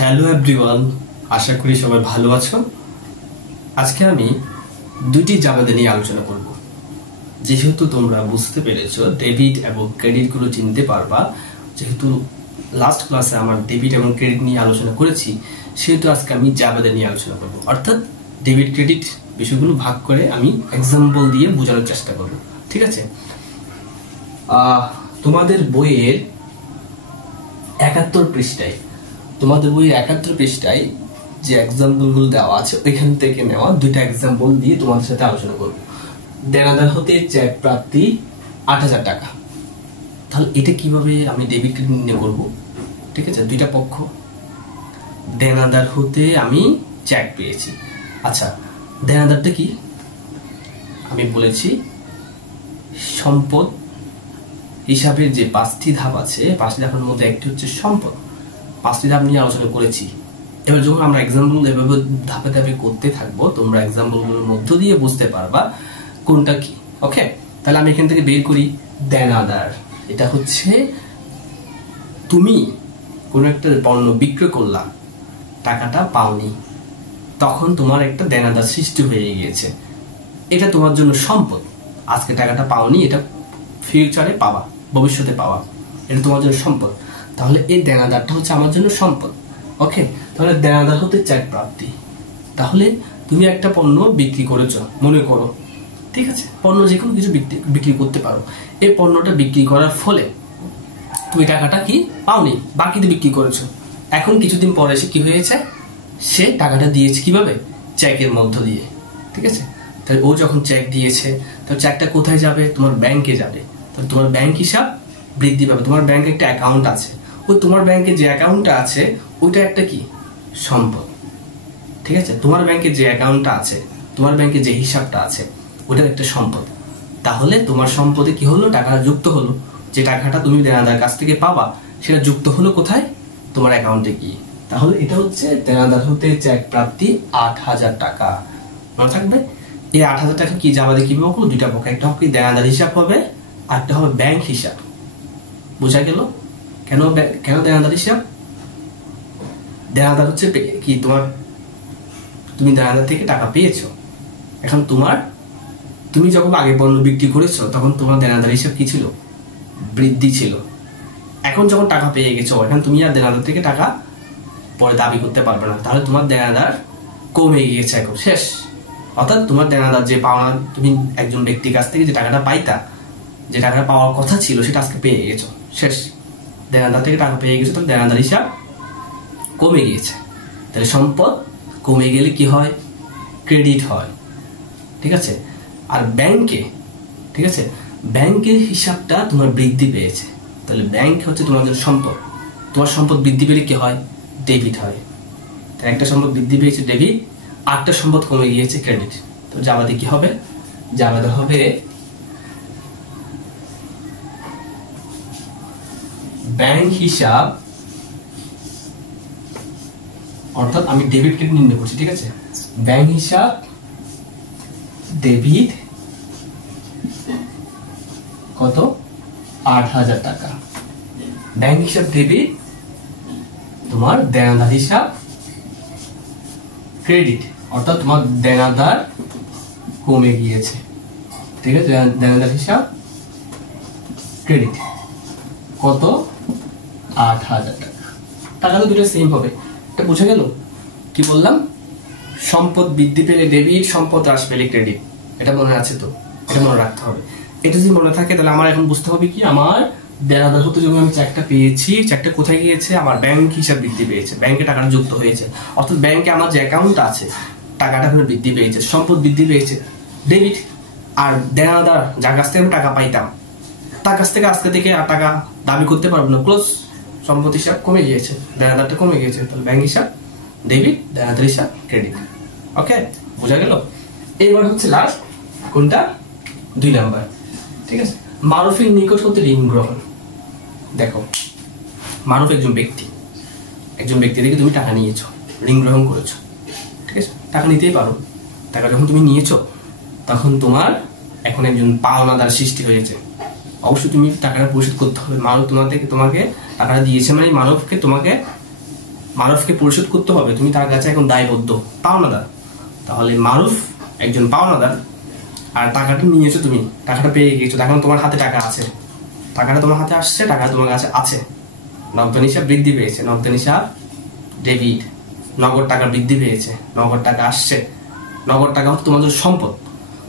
Hello everyone, আশা করি সবাই ভালো আছো। আজকে আমি দুইটি জাবেদা নিয়ে আলোচনা করব। যেহেতু তোমরা বুঝতে পেরেছো ডেবিট এবং ক্রেডিট গুলো চিনতে পারবা, যেহেতু লাস্ট ক্লাসে আমার ডেবিট এবং ক্রেডিট নিয়ে আলোচনা করেছি, সেহেতু আজকে আমি জাবেদা নিয়ে আলোচনা করব। অর্থাৎ ডেবিট ক্রেডিট বিষয়গুলো ভাগ করে আমি এক্সাম্পল দিয়ে বোঝানোর চেষ্টা করব। ঠিক আছে? তোমাদের বইয়ের 71 পৃষ্ঠায় যে এক্সাম্পল গুলো দেওয়া আছে ওইখান থেকে নেওয়া দুইটা এক্সাম্পল দিয়ে তোমাদের সাথে আলোচনা করব। দেনাদার হতে চেক প্রাপ্তি ৮,০০০ টাকা। তাহলে এটা কিভাবে আমি ডেবিট ক্রেডিট নির্ণয় করব? ঠিক আছে, দুইটা পক্ষ, দেনাদার হতে আমি চেক পেয়েছি। আচ্ছা, দেনাদারটা কি? আমি বলেছি সম্পদ হিসাবের যে 5টি ধাপ আছে, 5টি ধাপের মধ্যে একটি হচ্ছে সম্পদ। 5টি ধাপ নিয়ে আলোচনা করেছি। এবার যখন আমরা এক্সাম্পল এভাবে ধাপে ধাপে করতে থাকবো, তোমরা এক্সাম্পল গুলোর মধ্য দিয়ে বুঝতে পারবা কোনটা কি। ওকে, তাহলে আমি এখান থেকে বের করি দেনাদার। এটা হচ্ছে তুমি কোন একটা পণ্য বিক্রয় করলা, টাকাটা পাওনি, তখন তোমার একটা দেনাদার সৃষ্টি হয়ে গিয়েছে। এটা তোমার জন্য সম্পদ। আজকে টাকাটা পাওনি, এটা ফিউচারে পাবা, ভবিষ্যতে পাওয়া, এটা তোমার জন্য সম্পদ। তাহলে এই দেনাদারটা হচ্ছে আমার জন্য সম্পদ। ওকে, তাহলে দেনাদার হতে চেক প্রাপ্তি। তাহলে তুমি একটা পণ্য বিক্রি করেছো মনে করো, ঠিক আছে, পণ্য যে কোনো কিছু বিক্রি করতে পারো। এই পণ্যটা বিক্রি করার ফলে তুমি টাকাটা কি পাওনি, বাকিতে বিক্রি করেছো। এখন কিছুদিন পরে এসে কি হয়েছে, সে টাকাটা দিয়েছে কিভাবে? চেকের মধ্য দিয়ে। ঠিক আছে, তাহলে ও যখন চেক দিয়েছে, তাহলে চেকটা কোথায় যাবে? তোমার ব্যাংকে যাবে। তাহলে তোমার ব্যাংক হিসাব বৃদ্ধি পাবে। তোমার ব্যাংকে একটা অ্যাকাউন্ট আছে, ওই তোমার ব্যাংকে যে অ্যাকাউন্টটা আছে ওইটা একটা কি সম্পদ। ঠিক আছে, তোমার ব্যাংকে যে অ্যাকাউন্টটা আছে, তোমার ব্যাংকে যে হিসাবটা আছে, ওটা একটা সম্পদ। তাহলে তোমার সম্পদে কি হলো? টাকাটা যুক্ত হলো। যে টাকাটা তুমি দেনাদার কাছ থেকে পাবা সেটা যুক্ত হলো কোথায়? তোমার অ্যাকাউন্টে গিয়ে। তাহলে এটা হচ্ছে দেনাদার হতে চেক প্রাপ্তি ৮,০০০ টাকা। মনে থাকবে, এই ৮,০০০ টাকা কি জাবাদে কি পাবো? দুইটা পক্ষ, একটা হবে দেনাদার হিসাব হবে, আরেকটা হবে ব্যাংক হিসাব। বোঝা গেল কেন দেনাদার হিসাব? দেনাদার হচ্ছে কি, তুমি দেনাদার থেকে টাকা পেয়েছো। এখন তুমি যখন আগে পণ্য বিক্রি করেছো তখন তোমার দেনাদার হিসাব কি ছিল? বৃদ্ধি ছিল। এখন যখন টাকা পেয়ে গেছো, এখন তুমি আর দেনাদার থেকে টাকা পরে দাবি করতে পারবে না। তাহলে তোমার দেনাদার কমে গিয়েছে, এখন শেষ। অর্থাৎ তোমার দেনাদার যে পাওনা, তুমি একজন ব্যক্তির কাছ থেকে যে টাকাটা পাইতা, যে টাকাটা পাওয়ার কথা ছিল, সেটা আজকে পেয়ে গেছো, শেষ। দেনাদার থেকে টাকা পেয়ে গেছো, তাহলে দেনাদার হিসাব কমে গিয়েছে। তাহলে সম্পদ কমে গেলে কি হয়? ক্রেডিট হয়। ঠিক আছে, আর ব্যাংকে, ঠিক আছে, ব্যাংকের হিসাবটা তোমার বৃদ্ধি পেয়েছে। তাহলে ব্যাংক হচ্ছে তোমার জন্য সম্পদ। তোমার সম্পদ বৃদ্ধি পেলে কি হয়? ডেবিট হয়। তাহলে একটা সম্পদ বৃদ্ধি পেয়েছে ডেবিট, আরেকটা সম্পদ কমে গিয়েছে ক্রেডিট। তো জাবাদে কি হবে? জাবাদে হবে ব্যাংক হিসাব, অর্থাৎ আমি ডেবিট ক্রেডিট নির্ণয় করছি। ঠিক আছে, ব্যাংক হিসাব ডেবিট কত? ৮,০০০ টাকা। ব্যাংক হিসাব ডেবিট, তোমার দেনাদার হিসাব ক্রেডিট, অর্থাৎ তোমার দেনাদার কমে গিয়েছে। ঠিক আছে, দেনাদার হিসাব ক্রেডিট কত? ৮,০০০ টাকা। টাকা তো দুটো সেম হবে। এটা বুঝে গেল? কি বললাম? সম্পদ বৃদ্ধি পেলে ডেবিট, সম্পদ হ্রাস পেলে ক্রেডিট। এটা মনে আছে তো? এটা মনে রাখতে হবে। এটা যদি মনে থাকে তাহলে আমার এখন বুঝতে হবে কি, আমার দেনাদার হতে যখন আমি চেকটা পেয়েছি, চেকটা কোথায় গিয়েছে? আমার ব্যাংক হিসাব বৃদ্ধি পেয়েছে, ব্যাংকে টাকাটা যুক্ত হয়েছে। অর্থাৎ ব্যাংকে আমার যে অ্যাকাউন্ট আছে, টাকাটা বৃদ্ধি পেয়েছে, সম্পদ বৃদ্ধি পেয়েছে, ডেবিট। আর দেনাদার যার কাছ থেকে আমি টাকা পাইতাম, তার কাছ থেকে আজকে থেকে আর টাকা দাবি করতে পারবো না, ক্লোজ। সম্পদ হিসাব কমে গিয়েছে, দেনাদারটা কমে গিয়েছে। তাহলে ব্যাংক হিসাব ডেবিট, দেনাদার হিসাব ক্রেডিট। ওকে, বোঝা গেল? এইবার হচ্ছে লাস্ট কোনটা? 2 নাম্বার। ঠিক আছে, মারুফের নিকট হতে ঋণ গ্রহণ। দেখো, মারুফ একজন ব্যক্তি থেকে তুমি টাকা নিয়েছো, ঋণ গ্রহণ করেছো। ঠিক আছে, টাকা নিতেই পারো। টাকা যখন তুমি নিয়েছো, তখন তোমার এখন একজন পাওনাদার সৃষ্টি হয়েছে। অবশ্যই তুমি টাকাটা পরিশোধ করতে হবে। মানব তোমাকে টাকাটা দিয়েছে মানে মানবকে তোমাকে মারুফকে পরিশোধ করতে হবে, তুমি তার কাছে এখন দায়বদ্ধ, পাওনাদার। তাহলে মারুফ একজন পাওনাদার, আর টাকাটা নিয়েছো তুমি, টাকাটা পেয়ে গেছো, এখন তোমার হাতে টাকা আছে, টাকাটা তোমার হাতে আসছে, টাকা তোমার কাছে আছে, নগদ হিসাব বৃদ্ধি পেয়েছে, নগদ হিসাব ডেবিট, নগদ টাকা বৃদ্ধি পেয়েছে, নগদ টাকা আসছে। নগদ টাকা হচ্ছে তোমাদের সম্পদ,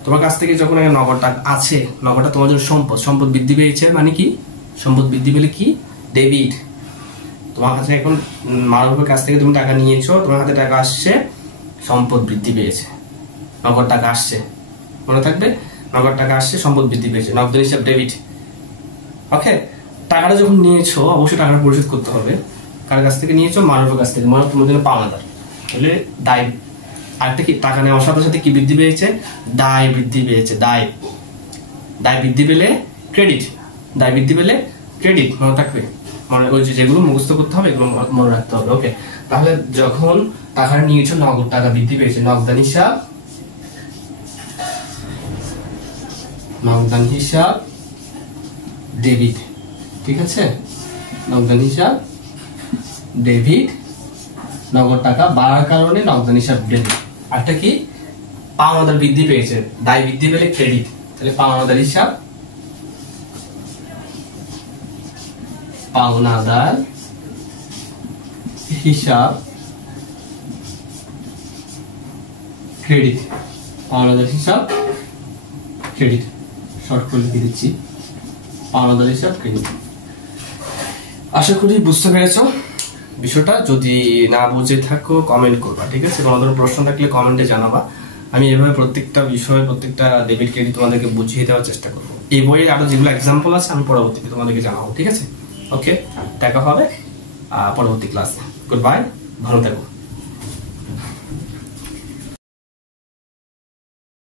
তোমার কাছ থেকে যখন নগদ টাকা আছে, নগদটা তোমার জন্য সম্পদ, সম্পদ বৃদ্ধি পেয়েছে মানে কি, সম্পদ বৃদ্ধি পেলে কি, ডেবিট। তোমার কাছে এখন মারুফের কাছ থেকে তুমি টাকা নিয়েছো, তোমার হাতে টাকা আসছে, সম্পদ বৃদ্ধি পেয়েছে, নগদ টাকা আসছে, মনে থাকবে, নগদ টাকা আসছে, সম্পদ বৃদ্ধি পেয়েছে, নগদ হিসাব ডেবিট। ওকে, টাকাটা যখন নিয়েছো অবশ্যই টাকাটা পরিশোধ করতে হবে। কার কাছ থেকে নিয়েছো, মারুফের কাছ থেকে, মারুফ তোমার জন্য পাওনাদার, তাহলে দায়। আরেকটা কি, টাকা নেওয়ার সাথে সাথে কি বৃদ্ধি পেয়েছে, দায় বৃদ্ধি পেয়েছে, দায়। দায় বৃদ্ধি পেলে ক্রেডিট, দায় বৃদ্ধি পেলে ক্রেডিট, মনে থাকবে, মানে ওই যেগুলো মুখস্থ করতে হবে এগুলো মনে রাখতে হবে। ওকে, তাহলে যখন টাকা নিয়েছো, নগদ টাকা বৃদ্ধি পেয়েছে, নগদান হিসাব, নগদান হিসাব ডেবিট, ঠিক আছে, নগদান হিসাব ডেবিট, নগদ টাকা বাড়ার কারণে নগদান হিসাব ডেবিট। আরটা কি, পাওনাদার বৃদ্ধি পেয়েছে, দায় বৃদ্ধি পেলে ক্রেডিট, তাহলে পাওনাদার হিসাব, পাওনাদার হিসাব ক্রেডিট, পাওনাদার হিসাব ক্রেডিট, শর্ট করে লিখে দিচ্ছি, পাওনাদার হিসাব ক্রেডিট। আশা করি বুঝতে পেরেছো বিষয়টা। যদি না বুঝে থাকো কমেন্ট করবা, ঠিক আছে, কোনো ধরনের প্রশ্ন থাকলে কমেন্টে জানাবা। আমি এভাবে প্রত্যেকটা বিষয়, প্রত্যেকটা ডেবিট ক্রেডিট তোমাদেরকে বুঝিয়ে দেওয়ার চেষ্টা করবো। এই বইয়ের আরো যেগুলো এক্সাম্পল আছে আমি পরবর্তীতে তোমাদেরকে জানাবো, ঠিক আছে। ওকে, দেখা হবে পরবর্তী ক্লাসে। গুড বাই, ভালো থাকো।